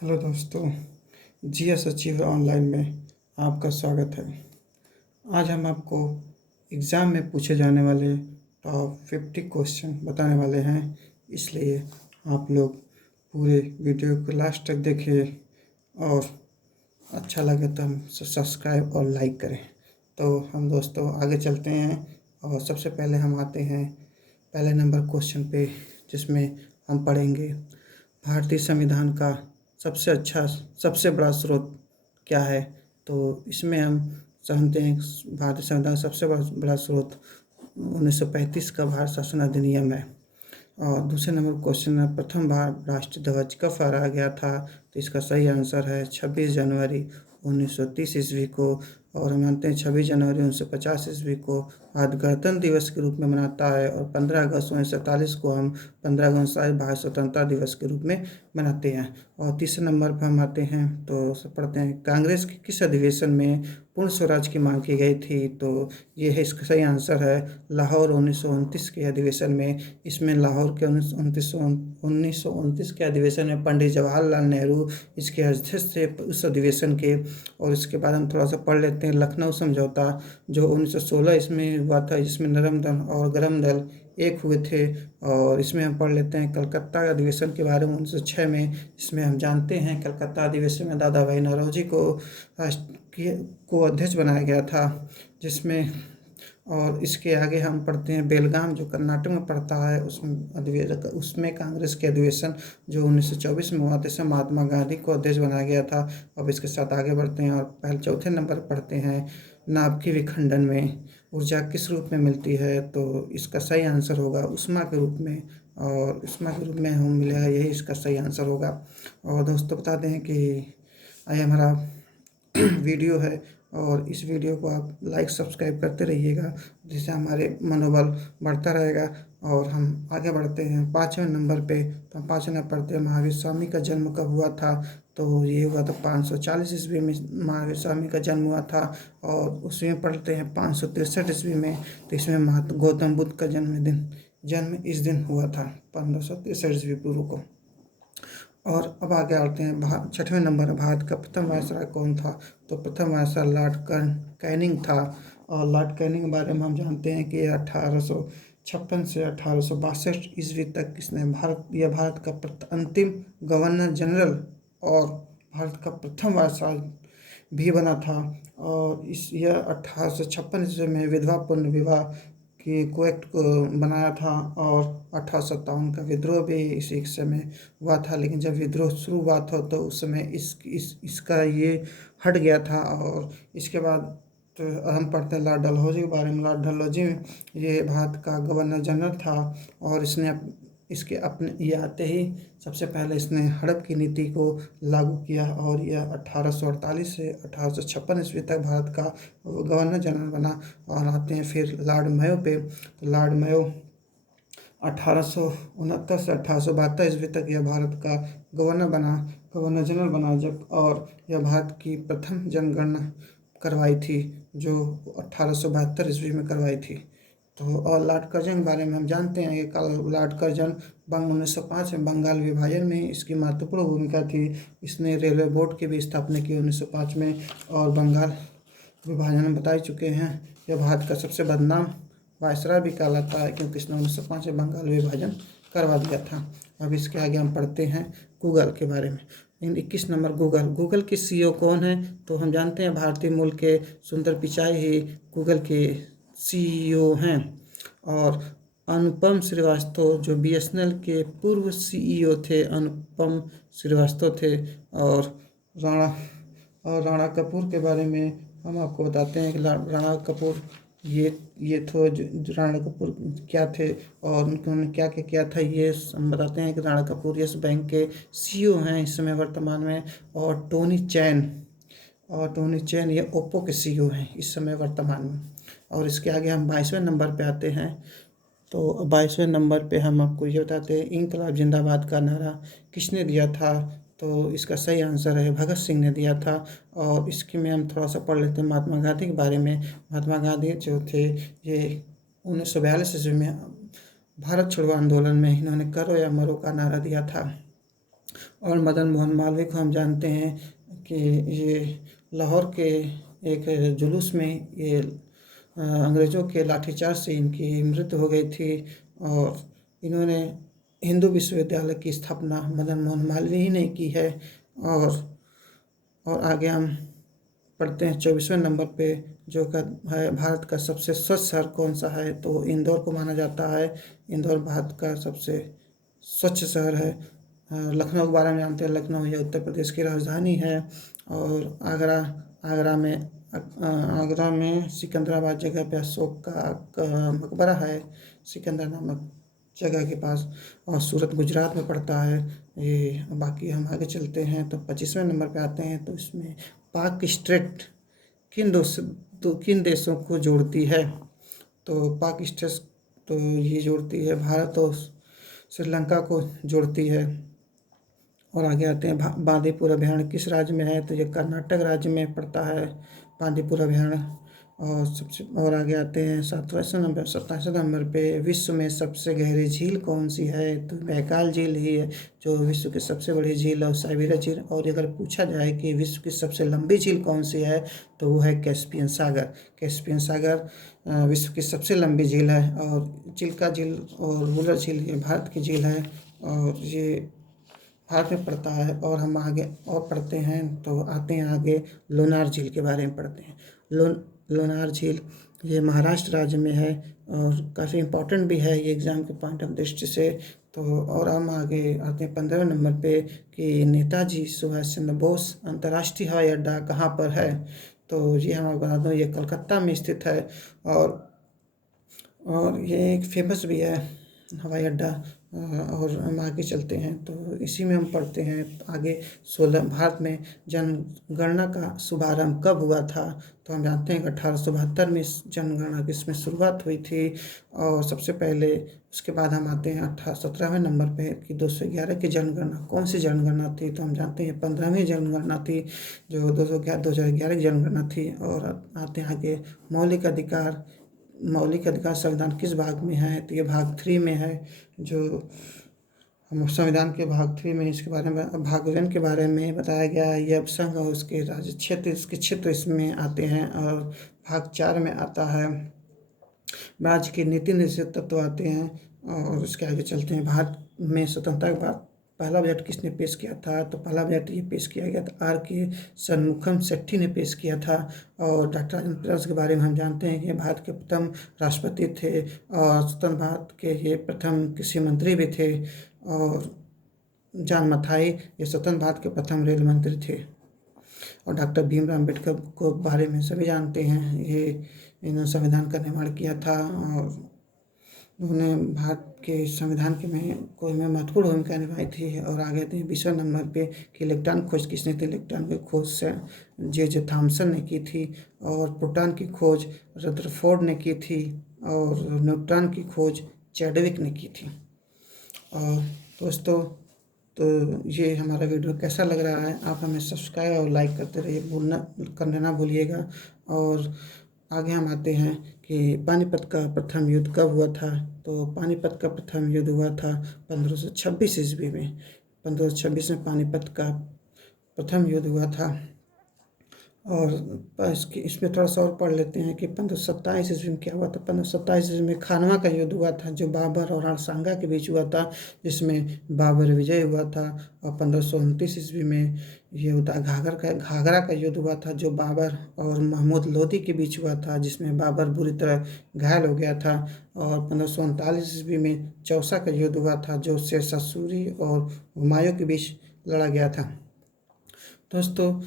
Hello दोस्तों, GS achiever online में आपका स्वागत है। आज हम आपको एग्ज़ाम में पूछे जाने वाले टॉप 50 क्वेश्चन बताने वाले हैं, इसलिए आप लोग पूरे वीडियो को लास्ट तक देखें और अच्छा लगे तो हम सब्सक्राइब और लाइक करें। तो हम दोस्तों आगे चलते हैं और सबसे पहले हम आते हैं पहले नंबर क्वेश्चन पे, जिसमें हम पढ़ेंगे भारतीय संविधान का सबसे बड़ा स्रोत क्या है। तो इसमें हम जानते हैं भारतीय संविधान का सबसे बड़ा स्रोत 1935 का भारत शासन अधिनियम है। और दूसरे नंबर क्वेश्चन में प्रथम बार राष्ट्रीय ध्वज कब फहराया गया था, तो इसका सही आंसर है 26 जनवरी 1930 ईस्वी को। और हम मानते हैं 26 जनवरी 1950 ईस्वी को आज गणतंत्र दिवस के रूप में मनाता है, और 15 अगस्त 1947 को हम 15 अगस्त भारत स्वतंत्रता दिवस के रूप में मनाते हैं। और तीसरे नंबर पर हम आते हैं तो पढ़ते हैं कांग्रेस के किस अधिवेशन में पूर्ण स्वराज की मांग की गई थी। तो ये है, इसका सही आंसर है लाहौर 1929 के अधिवेशन में। इसमें लाहौर के 1929 के अधिवेशन में पंडित जवाहरलाल नेहरू इसके अध्यक्ष थे उस अधिवेशन के। और इसके बाद हम थोड़ा सा पढ़ लेते हैं लखनऊ समझौता जो 1916 इसमें हुआ था, जिसमें नरम दल और गरम दल एक हुए थे। और इसमें हम पढ़ लेते हैं कलकत्ता अधिवेशन के बारे में 1906 में। इसमें हम जानते हैं कलकत्ता अधिवेशन में दादा भाई नौरोजी को अध्यक्ष बनाया गया था, जिसमें और इसके आगे हम पढ़ते हैं बेलगाम जो कर्नाटक में पड़ता है, उसमें कांग्रेस के अधिवेशन जो 1924 में हुआ था, इसमें महात्मा गांधी को अध्यक्ष बनाया गया था। अब इसके साथ आगे बढ़ते हैं और पहले चौथे नंबर पढ़ते हैं नाभिक विखंडन में ऊर्जा किस रूप में मिलती है। तो इसका सही आंसर होगा ऊष्मा के रूप में, और ऊष्मा के रूप में हम मिलेगा, यही इसका सही आंसर होगा। और दोस्तों बता दें कि ये हमारा वीडियो है, और इस वीडियो को आप लाइक सब्सक्राइब करते रहिएगा, जिससे हमारे मनोबल बढ़ता रहेगा। और हम आगे बढ़ते हैं 5वें नंबर पे। तो हम 5वें नंबर पढ़ते हैं महावीर स्वामी का जन्म कब हुआ था। तो ये हुआ था 540 ईस्वी में महावीर स्वामी का जन्म हुआ था। और उसमें पढ़ते हैं 563 ईस्वी में। तो इसमें गौतम बुद्ध का जन्म इस दिन हुआ था 1563 ईस्वी पूर्व को। और अब आगे आते हैं 6वें नंबर भारत का प्रथम वायसराय कौन था। तो प्रथम वायसराय लॉर्ड कैनिंग था। और लॉर्ड कैनिंग के बारे में हम जानते हैं कि 1856 से 1862 ईस्वी तक इसने भारत का अंतिम गवर्नर जनरल और भारत का प्रथम वायसराय भी बना था। और यह 1856 ईस्वी में विधवा पुनर्विवाह को एक्ट को बनाया था। और 1857 का विद्रोह भी इसी समय हुआ था, लेकिन जब विद्रोह शुरू हुआ था तो उस समय इसका ये हट गया था। और इसके बाद तो हम पढ़ते हैं लॉर्ड डलहौजी के बारे में। लॉर्ड डलहौजी ये भारत का गवर्नर जनरल था, और ये आते ही सबसे पहले इसने हड़प की नीति को लागू किया, और यह 1848 से 1856 ईस्वी तक भारत का गवर्नर जनरल बना। और आते हैं फिर लॉर्ड मेयो पे। तो लॉर्ड मेयो 1869 से 1872 ईस्वी तक यह भारत का गवर्नर जनरल बना जब। और यह भारत की प्रथम जनगणना करवाई थी जो 1872 ईस्वी में करवाई थी। तो और लॉर्ड कर्जन के बारे में हम जानते हैं कि लॉर्ड कर्जन 1905 में बंगाल विभाजन में इसकी महत्वपूर्ण भूमिका थी। इसने रेलवे बोर्ड की भी स्थापना की 1905 में, और बंगाल विभाजन हम बता ही चुके हैं। यह भारत का सबसे बदनाम वायसराय भी कहलाता है, क्योंकि इसने 1905 में बंगाल विभाजन करवा दिया था। अब इसके आगे हम पढ़ते हैं गूगल के बारे में। 21 नंबर गूगल के सीईओ कौन है। तो हम जानते हैं भारतीय मूल के सुंदर पिचाई ही गूगल के सीईओ हैं। और अनुपम श्रीवास्तव जो बीएसएनएल के पूर्व सीईओ थे, अनुपम श्रीवास्तव थे। और राणा कपूर के बारे में हम आपको बताते हैं कि राणा कपूर ये थे जो राणा कपूर क्या थे और उन्होंने क्या क्या किया था, ये हम बताते हैं कि राणा कपूर यस बैंक के सीईओ हैं इस समय वर्तमान में। और टोनी चैन ये ओप्पो के सीईओ हैं इस समय वर्तमान में। और इसके आगे हम 22वें नंबर पे आते हैं। तो 22वें नंबर पे हम आपको ये बताते हैं इंकलाब जिंदाबाद का नारा किसने दिया था। तो इसका सही आंसर है भगत सिंह ने दिया था। और इसके में हम थोड़ा सा पढ़ लेते हैं महात्मा गांधी के बारे में। महात्मा गांधी जो थे ये 1942 ईस्वी में भारत छोड़ो आंदोलन में इन्होंने करो या मरो का नारा दिया था। और मदन मोहन मालवीय को हम जानते हैं कि ये लाहौर के एक जुलूस में ये अंग्रेज़ों के लाठीचार्ज से इनकी मृत्यु हो गई थी। और इन्होंने हिंदू विश्वविद्यालय की स्थापना मदन मोहन मालवीय ही ने की है। और आगे हम पढ़ते हैं 24वें नंबर पे, जो का है भारत का सबसे स्वच्छ शहर कौन सा है, तो इंदौर को माना जाता है। इंदौर भारत का सबसे स्वच्छ शहर है। लखनऊ के बारे में जानते हैं, लखनऊ ये उत्तर प्रदेश की राजधानी है। और आगरा में सिकंदराबाद जगह पे अशोक का मकबरा है, सिकंदर नामक जगह के पास। और सूरत गुजरात में पड़ता है ये। बाकी हम आगे चलते हैं तो 25वें नंबर पे आते हैं, तो इसमें पाक स्ट्रेट किन देशों को जोड़ती है, तो पाक स्ट्रेट तो ये जोड़ती है भारत और श्रीलंका को जोड़ती है। और आगे आते हैं बांदीपुर अभयारण्य किस राज्य में है, तो ये कर्नाटक राज्य में पड़ता है बांदीपुर अभयारण्य। और आगे आते हैं 27वें नंबर पे, विश्व में सबसे गहरी झील कौन सी है, तो बैकाल झील ही है जो विश्व की सबसे बड़ी झील है, और साइबेरिया झील। और अगर पूछा जाए कि विश्व की सबसे लंबी झील कौन सी है, तो वो है कैस्पियन सागर। कैस्पियन सागर विश्व की सबसे लंबी झील है। और चिल्का झील और वुलर झील ये भारत की झील है, और ये भारत में पड़ता है। और हम आगे और पढ़ते हैं तो आते हैं आगे लोनार झील के बारे में पढ़ते हैं। लोनार झील ये महाराष्ट्र राज्य में है, और काफ़ी इम्पोर्टेंट भी है ये एग्ज़ाम के पॉइंट ऑफ दृष्टि से। तो और हम आगे आते हैं 15वें नंबर पे कि नेताजी सुभाष चंद्र बोस अंतर्राष्ट्रीय हवाई अड्डा कहाँ पर है, तो ये हम आपको बता दूँ ये कलकत्ता में स्थित है। और ये एक फेमस भी है हवाई अड्डा। और हम आगे चलते हैं तो इसी में हम पढ़ते हैं आगे 16 भारत में जनगणना का शुभारंभ कब हुआ था, तो हम जानते हैं कि 1872 में इस जनगणना की इसमें शुरुआत हुई थी। और सबसे पहले उसके बाद हम आते हैं 17वें नंबर पे कि 211 की जनगणना कौन सी जनगणना थी, तो हम जानते हैं 15वीं जनगणना थी जो 2011 की जनगणना थी। और आते हैं आगे मौलिक अधिकार संविधान किस भाग में है, तो ये भाग 3 में है। जो हम संविधान के भाग 3 में इसके बारे में भाग 1 के बारे में बताया गया है। ये अब संघ और उसके राज्य क्षेत्र इसके क्षेत्र इसमें आते हैं। और भाग 4 में आता है राज्य के नीति निषेध तत्व आते हैं। और उसके आगे चलते हैं भारत में स्वतंत्रता के बाद पहला बजट किसने पेश किया था, तो पहला बजट ये पेश किया गया था R.K. षणमुखम शेट्टी ने पेश किया था। और डॉक्टर राजेंद्र प्रसाद के बारे में हम जानते हैं कि भारत के प्रथम राष्ट्रपति थे, और स्वतंत्र भारत के ये प्रथम कृषि मंत्री भी थे। और जॉन मथाई ये स्वतंत्र भारत के प्रथम रेल मंत्री थे। और डॉक्टर भीमराव अम्बेडकर को बारे में सभी जानते हैं, ये इन्होंने संविधान का निर्माण किया था। और उन्होंने भारत के संविधान के में महत्वपूर्ण भूमिका निभाई थी। और आगे थे 20वें नंबर पे कि इलेक्ट्रॉन खोज किसने थी, इलेक्ट्रॉन की खोज से जे थॉमसन ने की थी। और प्रोटॉन की खोज रदरफोर्ड ने की थी। और न्यूट्रॉन की खोज चैडविक ने की थी। और दोस्तों, तो ये हमारा वीडियो कैसा लग रहा है, आप हमें सब्सक्राइब और लाइक करते रहिए, करना ना भूलिएगा। और आगे हम आते हैं कि पानीपत का प्रथम युद्ध कब हुआ था, तो पानीपत का प्रथम युद्ध हुआ था 1526 ईस्वी में। 1526 में पानीपत का प्रथम युद्ध हुआ था। और इसमें थोड़ा सा और पढ़ लेते हैं कि 1527 ईस्वी में क्या हुआ था। 1527 ईस्वी में खानवा का युद्ध हुआ था जो बाबर और हरसांगा के बीच हुआ था, जिसमें बाबर विजय हुआ था। और 1529 ईस्वी में ये हुआ घाघरा का युद्ध हुआ था जो बाबर और महमूद लोदी के बीच हुआ था, जिसमें बाबर बुरी तरह घायल हो गया था। और 1539 ईस्वी में चौसा का युद्ध हुआ था जो शेरशाह सूरी और हुमायूं के बीच लड़ा गया था। दोस्तों,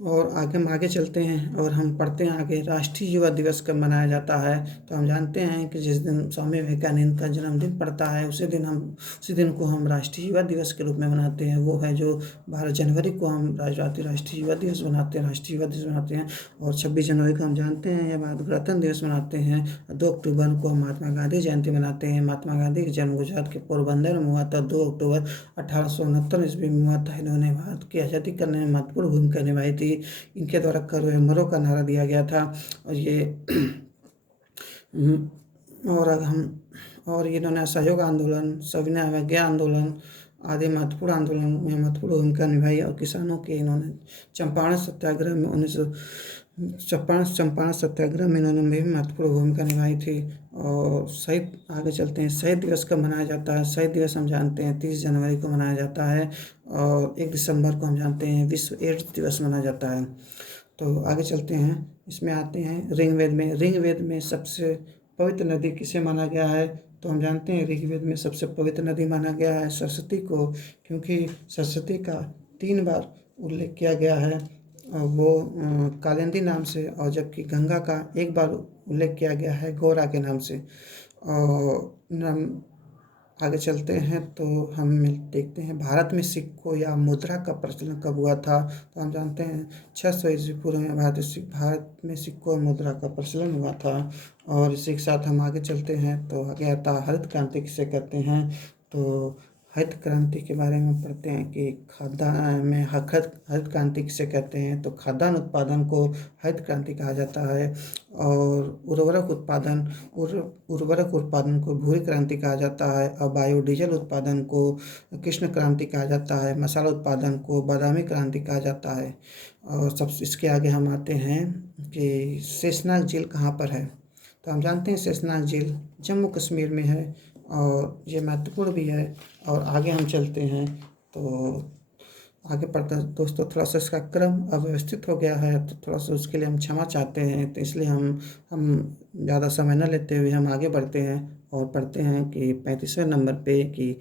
और हम आगे चलते हैं और हम पढ़ते हैं आगे राष्ट्रीय युवा दिवस कब मनाया जाता है, तो हम जानते हैं कि जिस दिन स्वामी विवेकानंद का जन्मदिन पड़ता है उसी दिन को हम राष्ट्रीय युवा दिवस के रूप में मनाते हैं। वो है जो 12 जनवरी को हम राष्ट्रीय युवा दिवस बनाते हैं। और 26 जनवरी को हम जानते हैं या भारत गणतंत्र दिवस मनाते हैं। 2 अक्टूबर को हम महात्मा गांधी जयंती मनाते हैं। महात्मा गांधी का जन्म गुजरात के पोरबंदर में हुआ था। 2 अक्टूबर 1869 ईस्वी में हुआ था। इन्होंने भारत की आज़ादी करने में महत्वपूर्ण भूमिका निभाई थी। इनके द्वारा करो या मरो का नारा दिया गया था। और ये और इन्होंने असहयोग आंदोलन, सविनय अवज्ञा आंदोलन आदि महत्वपूर्ण आंदोलन में महत्वपूर्ण भूमिका निभाई और किसानों के इन्होंने चंपारण सत्याग्रह में 1956 चंपारण सत्याग्रह में इन्होंने भी महत्वपूर्ण भूमिका निभाई थी। और शहीद आगे चलते हैं, शहीद दिवस कब मनाया जाता है? शहीद दिवस हम जानते हैं 30 जनवरी को मनाया जाता है और 1 दिसंबर को हम जानते हैं विश्व एड्स दिवस मनाया जाता है। तो आगे चलते हैं, इसमें आते हैं ऋग्वेद में सबसे पवित्र नदी किसे माना गया है? तो हम जानते हैं ऋग्वेद में सबसे पवित्र नदी माना गया है सरस्वती को, क्योंकि सरस्वती का 3 बार उल्लेख किया गया है और वो कालिंदी नाम से, और जबकि गंगा का 1 बार उल्लेख किया गया है गौरा के नाम से। और आगे चलते हैं तो हम देखते हैं भारत में सिक्कों या मुद्रा का प्रचलन कब हुआ था? तो हम जानते हैं 600 ईस्वी पूर्व में भारत में सिक्कों और मुद्रा का प्रचलन हुआ था। और इसी के साथ हम आगे चलते हैं तो आगे आता है हरित क्रांति किसे कहते हैं? तो हरित क्रांति के बारे में पढ़ते हैं कि खाद्यान्न में हरित क्रांति किसे कहते हैं? तो खाद्यान्न उत्पादन को हरित क्रांति कहा जाता है और उर्वरक उत्पादन को भूरी क्रांति कहा जाता है और बायोडीजल उत्पादन को कृष्ण क्रांति कहा जाता है। मसाला उत्पादन को बादामी क्रांति कहा जाता है। और सब इसके आगे हम आते हैं कि शेषनाग झील कहाँ पर है? तो हम जानते हैं शेषनाग झील जम्मू कश्मीर में है और ये महत्वपूर्ण भी है। और आगे हम चलते हैं तो आगे पढ़ते हैं दोस्तों, थोड़ा सा इसका क्रम अव्यवस्थित हो गया है तो थोड़ा सा उसके लिए हम क्षमा चाहते हैं। तो इसलिए हम ज़्यादा समय न लेते हुए हम आगे बढ़ते हैं और पढ़ते हैं कि 35वें नंबर पे कि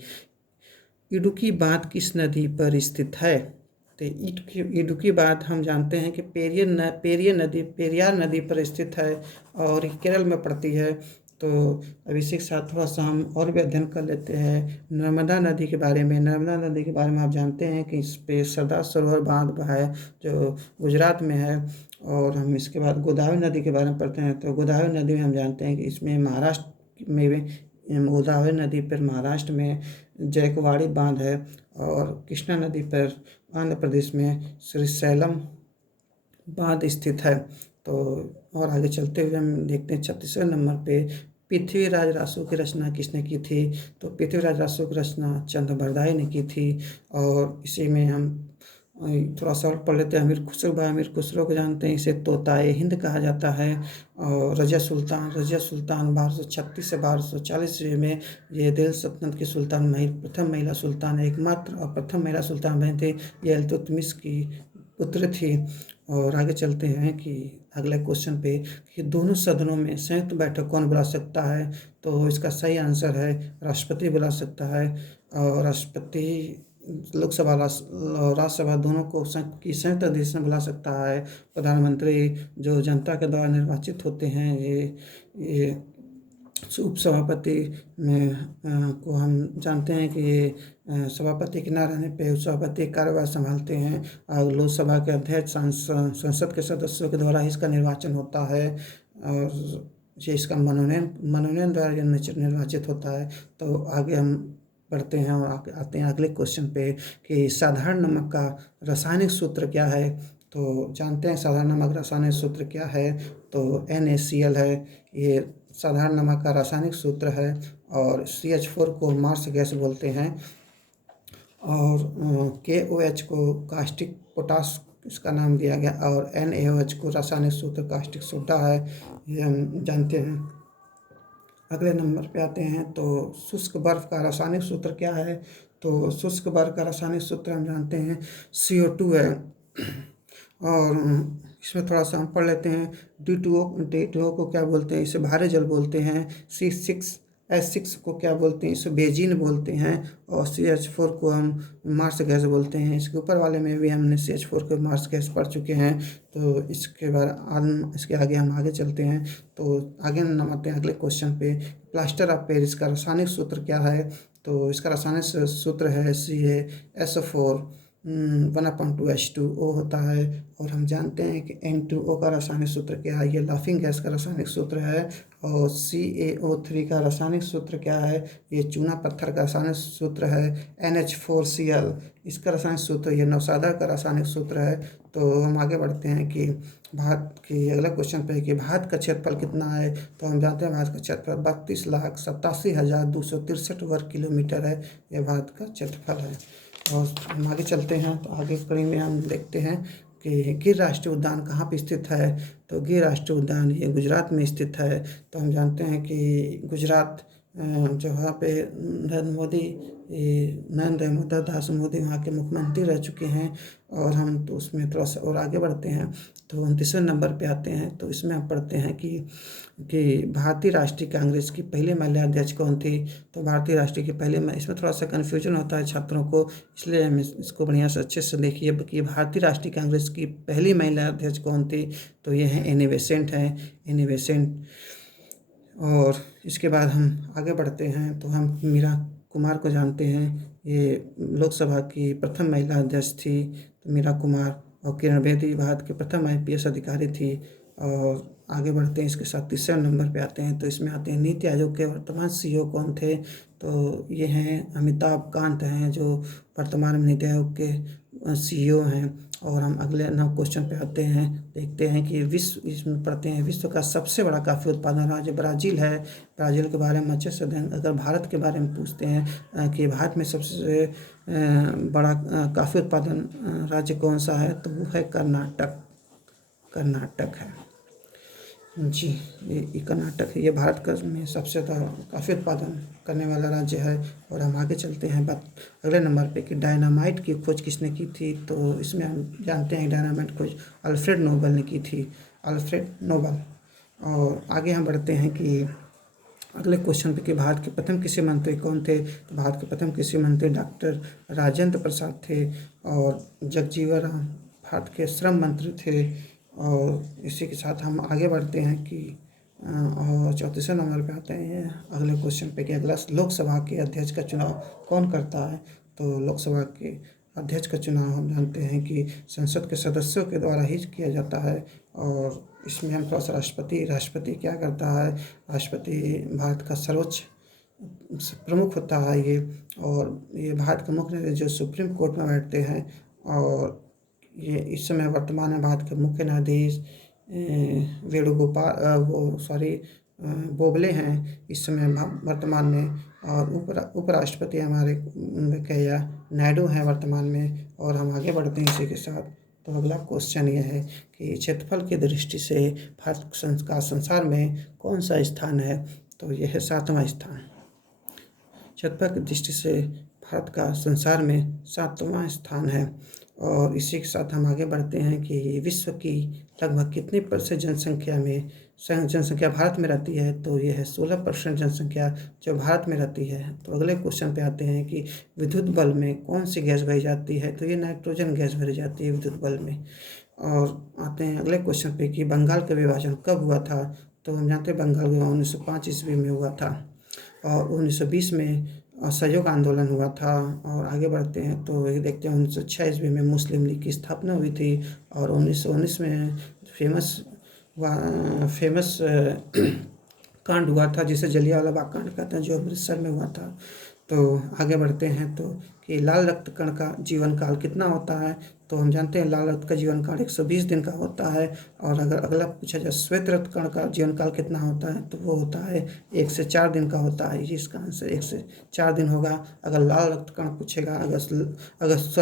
इडुक्की बांध किस नदी पर स्थित है? तो इडुक्की बांध हम जानते हैं कि पेरियार नदी पर स्थित है और केरल में पड़ती है। तो अब इसी के साथ थोड़ा सा हम और भी अध्ययन कर लेते हैं नर्मदा नदी के बारे में। नर्मदा नदी के बारे में आप जानते हैं कि इस पे सरदार सरोवर बांध है जो गुजरात में है। और हम इसके बाद गोदावरी नदी के बारे में पढ़ते हैं। तो गोदावरी नदी में हम जानते हैं कि इसमें महाराष्ट्र में भी गोदावरी नदी पर महाराष्ट्र में जयकवाड़ी बांध है और कृष्णा नदी पर आंध्र प्रदेश में श्रीशैलम बांध स्थित है। तो और आगे चलते हुए हम देखते हैं 36वें नंबर पे पृथ्वीराज रासो की रचना किसने की थी? तो पृथ्वीराज रासो की रचना चंद्रबरदाई ने की थी। और इसी में हम थोड़ा सा और पढ़ लेते हैं अमीर खुसरो को जानते हैं, इसे तोताए हिंद कहा जाता है। और रजिया सुल्तान 1236 से 1240 ईस्वी में ये दिल्ली सल्तनत की प्रथम महिला सुल्तान, एकमात्र और प्रथम महिला सुल्तान बनी थी। ये इल्तुतमिश की पुत्र थी। और आगे चलते हैं कि अगले क्वेश्चन पे कि दोनों सदनों में संयुक्त बैठक कौन बुला सकता है? तो इसका सही आंसर है राष्ट्रपति बुला सकता है। और राष्ट्रपति लोकसभा और राज्यसभा दोनों को संयुक्त अधिवेशन बुला सकता है। प्रधानमंत्री जो जनता के द्वारा निर्वाचित होते हैं, ये उपसभापति में को हम जानते हैं कि ये सभापति के न रहने पे उपसभापति कार्यभार संभालते हैं और लोकसभा के अध्यक्ष संसद के सदस्यों के द्वारा इसका निर्वाचन होता है और ये इसका मनोनयन द्वारा निर्वाचित होता है। तो आगे हम पढ़ते हैं और आते हैं अगले क्वेश्चन पे कि साधारण नमक का रासायनिक सूत्र क्या है? तो जानते हैं साधारण नमक रासायनिक सूत्र क्या है? तो NaCl है। ये साधारण नमक का रासायनिक सूत्र है। और CH4 को मार्स गैस बोलते हैं और KOH को कास्टिक पोटास इसका नाम दिया गया और NaOH को रासायनिक सूत्र कास्टिक सोडा है, ये हम जानते हैं। अगले नंबर पे आते हैं तो शुष्क बर्फ का रासायनिक सूत्र क्या है? तो शुष्क बर्फ का रासायनिक सूत्र हम जानते हैं CO2 है। और इसमें थोड़ा सा हम पढ़ लेते हैं D2O को क्या बोलते हैं? इसे भारे जल बोलते हैं। C6H6 को क्या बोलते हैं? इसे बेंजीन बोलते हैं। और CH4 को हम मार्स गैस बोलते हैं। इसके ऊपर वाले में भी हमने CH4 को मार्स गैस पढ़ चुके हैं। तो इसके आगे हम आगे चलते हैं तो आगे हम आते हैं अगले क्वेश्चन पे। प्लास्टर ऑफ पेरिस का रासायनिक सूत्र क्या है? तो इसका रासायनिक सूत्र है CaSO4। 1/2H2O होता है। और हम जानते हैं कि N2O का रासायनिक सूत्र क्या है, ये लाफिंग गैस का रासायनिक सूत्र है। और CaO3 का रासायनिक सूत्र क्या है, ये चूना पत्थर का रासायनिक सूत्र है। NH4Cl इसका रासायनिक सूत्र, ये नौसादा का रासायनिक सूत्र है। तो हम आगे बढ़ते हैं कि भारत की अगला क्वेश्चन पे है कि भारत का क्षेत्रफल कितना है। तो हम जानते हैं भारत का क्षेत्रफल 32,87,263 वर्ग किलोमीटर है। यह भारत का क्षेत्रफल है। और हम आगे चलते हैं तो आगे कड़ी में हम देखते हैं कि गिर राष्ट्रीय उद्यान कहाँ पे स्थित है। तो गिर राष्ट्रीय उद्यान ये गुजरात में स्थित है। तो हम जानते हैं कि गुजरात जहाँ पे नरेंद्र दास मोदी वहाँ के मुख्यमंत्री रह चुके हैं। और हम तो उसमें थोड़ा सा और आगे बढ़ते हैं तो 29वें नंबर पे आते हैं। तो इसमें हम पढ़ते हैं कि भारतीय राष्ट्रीय कांग्रेस की पहली महिला अध्यक्ष कौन थी। तो भारतीय राष्ट्रीय की पहले इसमें थोड़ा सा कन्फ्यूजन होता है छात्रों को, इसलिए हम इसको बढ़िया से अच्छे से देखिए कि भारतीय राष्ट्रीय कांग्रेस की पहली महिला अध्यक्ष कौन थी। तो ये है एनी बेसेंट है, एनी बेसेंट। और इसके बाद हम आगे बढ़ते हैं तो हम मीरा कुमार को जानते हैं। ये लोकसभा की प्रथम महिला अध्यक्ष थी। तो मीरा कुमार। और किरण बेदी भारत के प्रथम IPS अधिकारी थी। और आगे बढ़ते हैं इसके साथ तीसरे नंबर पे आते हैं। तो इसमें आते हैं नीति आयोग के वर्तमान CEO कौन थे। तो ये हैं अमिताभ कांत हैं, जो वर्तमान में नीति आयोग के CEO हैं। और हम अगले क्वेश्चन पे आते हैं, देखते हैं कि इसमें पढ़ते हैं विश्व का सबसे बड़ा कॉफ़ी उत्पादन राज्य ब्राज़ील है। ब्राज़ील के बारे में अच्छे से अगर भारत के बारे में पूछते हैं कि भारत में सबसे बड़ा कॉफ़ी उत्पादन राज्य कौन सा है, तो वो है कर्नाटक। कर्नाटक है जी, ये कर्नाटक है। ये भारत का में सबसे ज़्यादा कॉफ़ी उत्पादन करने वाला राज्य है। और हम आगे चलते हैं बात अगले नंबर पे कि डायनामाइट की खोज किसने की थी। तो इसमें हम जानते हैं डायनामाइट खोज अल्फ्रेड नोबल ने की थी, अल्फ्रेड नोबल। और आगे हम बढ़ते हैं कि अगले क्वेश्चन पे कि भारत के प्रथम कृषि मंत्री कौन थे। तो भारत के प्रथम कृषि मंत्री डॉक्टर राजेंद्र प्रसाद थे। और जगजीवन राम भारत के श्रम मंत्री थे। और इसी के साथ हम आगे बढ़ते हैं कि और 34वें नंबर पे आते हैं अगले क्वेश्चन पे कि अगला लोकसभा के अध्यक्ष का चुनाव कौन करता है। तो लोकसभा के अध्यक्ष का चुनाव हम जानते हैं कि संसद के सदस्यों के द्वारा ही किया जाता है। और इसमें हम थोड़ा सा राष्ट्रपति क्या करता है। राष्ट्रपति भारत का सर्वोच्च प्रमुख होता है ये। और ये भारत का मुख्य न्यायाधीश जो सुप्रीम कोर्ट में बैठते हैं। और ये इस समय वर्तमान में भारत के मुख्य न्यायाधीश बोबले हैं इस समय वर्तमान में। और उपराष्ट्रपति हमारे वेंकैया नायडू हैं वर्तमान में। और हम आगे बढ़ते हैं इसी के साथ। तो अगला क्वेश्चन ये है कि क्षेत्रफल की दृष्टि से भारत का संसार में कौन सा स्थान है। तो यह है 7वां स्थान। क्षेत्रफल की दृष्टि से भारत का संसार में 7वां स्थान है। और इसी के साथ हम आगे बढ़ते हैं कि विश्व की लगभग कितने % जनसंख्या भारत में रहती है। तो यह है 16% जनसंख्या जो भारत में रहती है। तो अगले क्वेश्चन पे आते हैं कि विद्युत बल्ब में कौन सी गैस भरी जाती है। तो ये नाइट्रोजन गैस भरी जाती है विद्युत बल्ब में। और आते हैं अगले क्वेश्चन पे कि बंगाल का विभाजन कब हुआ था। तो हम जानते हैं बंगाल का विभाजन 1905 ईस्वी में हुआ था। और 1920 में असहयोग आंदोलन हुआ था। और आगे बढ़ते हैं तो ये देखते हैं 1906 ईस्वी में मुस्लिम लीग की स्थापना हुई थी। और 1919 में फेमस कांड हुआ था जिसे जलियांवाला बाग कांड कहते हैं, जो अमृतसर में हुआ था। तो आगे बढ़ते हैं तो कि लाल रक्त कण का जीवन काल कितना होता है। तो हम जानते हैं लाल रक्त का जीवन काल 120 दिन का होता है। और अगर अगला पूछा जाए श्वेत रक्त कण का जीवन काल कितना होता है, तो वो होता है 1 से 4 दिन का होता है। ये इसका आंसर 1 से 4 दिन होगा। अगर लाल रक्त कण पूछेगा, अगर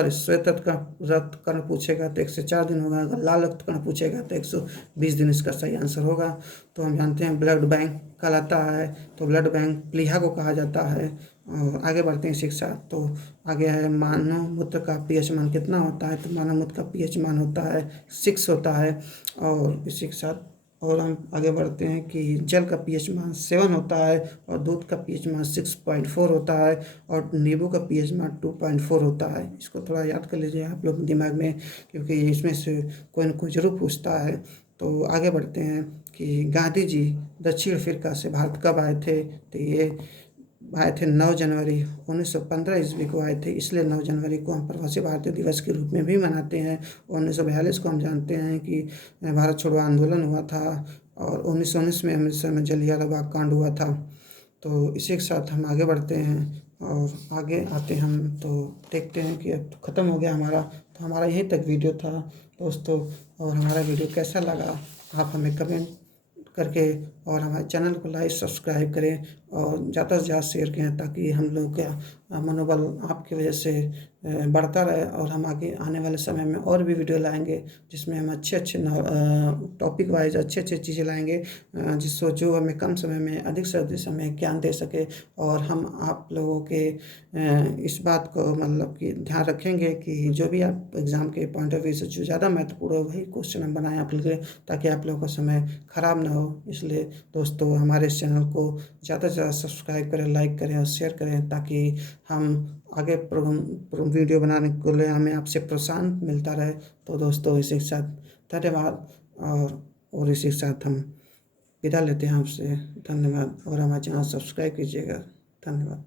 श्वेत रक्त कण पूछेगा तो 1 से 4 दिन होगा। अगर लाल रक्त कण पूछेगा तो 120 दिन इसका सही आंसर होगा। तो हम जानते हैं ब्लड बैंक कहलाता है, तो ब्लड बैंक प्लीहा को कहा जाता है। और आगे बढ़ते हैं इसी के साथ। तो आगे है मानव मूत्र का pH मान कितना होता है। तो मानव मूत्र का pH मान होता है 6 होता है। और इसी के साथ और हम आगे बढ़ते हैं कि जल का pH मान 7 होता है। और दूध का pH मान 6.4 होता है। और नींबू का pH मान 2.4 होता है। इसको थोड़ा याद कर लीजिए आप लोग दिमाग में, क्योंकि इसमें से कोई न कोई जरूर पूछता है। तो आगे बढ़ते हैं कि गांधी जी दक्षिण अफ्रीका से भारत कब आए थे। तो ये आए थे 9 जनवरी 1915 ईस्वी को आए थे, इसलिए 9 जनवरी को हम प्रवासी भारतीय दिवस के रूप में भी मनाते हैं। 1942 को हम जानते हैं कि भारत छोड़ो आंदोलन हुआ था, और 1919 में अमृतसर में जलियांवाला बाग कांड हुआ था। तो इसी के साथ हम आगे बढ़ते हैं और आगे आते हम तो देखते हैं कि अब तो ख़त्म हो गया हमारा। तो हमारा यहीं तक वीडियो था दोस्तों, और हमारा वीडियो कैसा लगा आप हमें कमेंट करके और हमारे चैनल को लाइक सब्सक्राइब करें और ज़्यादा से ज़्यादा शेयर करें, ताकि हम लोग का मनोबल आपकी वजह से बढ़ता रहे, और हम आगे आने वाले समय में और भी वीडियो लाएंगे जिसमें हम अच्छे अच्छे टॉपिक वाइज अच्छे अच्छे चीज़ें लाएंगे, जिससे जो हमें कम समय में अधिक से अधिक समय ज्ञान दे सके। और हम आप लोगों के इस बात को मतलब कि ध्यान रखेंगे कि जो भी आप एग्ज़ाम के पॉइंट ऑफ व्यू से जो ज़्यादा महत्वपूर्ण हो वही क्वेश्चन हम बनाएं आप लोग के, ताकि आप लोगों का समय ख़राब ना हो। इसलिए दोस्तों हमारे इस चैनल को ज़्यादा से ज़्यादा सब्सक्राइब करें, लाइक करें और शेयर करें, ताकि हम आगे वीडियो बनाने के लिए हमें आपसे प्रोत्साहन मिलता रहे। तो दोस्तों इसी के साथ धन्यवाद, और इसी के साथ हम विदा लेते हैं आपसे। धन्यवाद, और हमारे चैनल सब्सक्राइब कीजिएगा। धन्यवाद।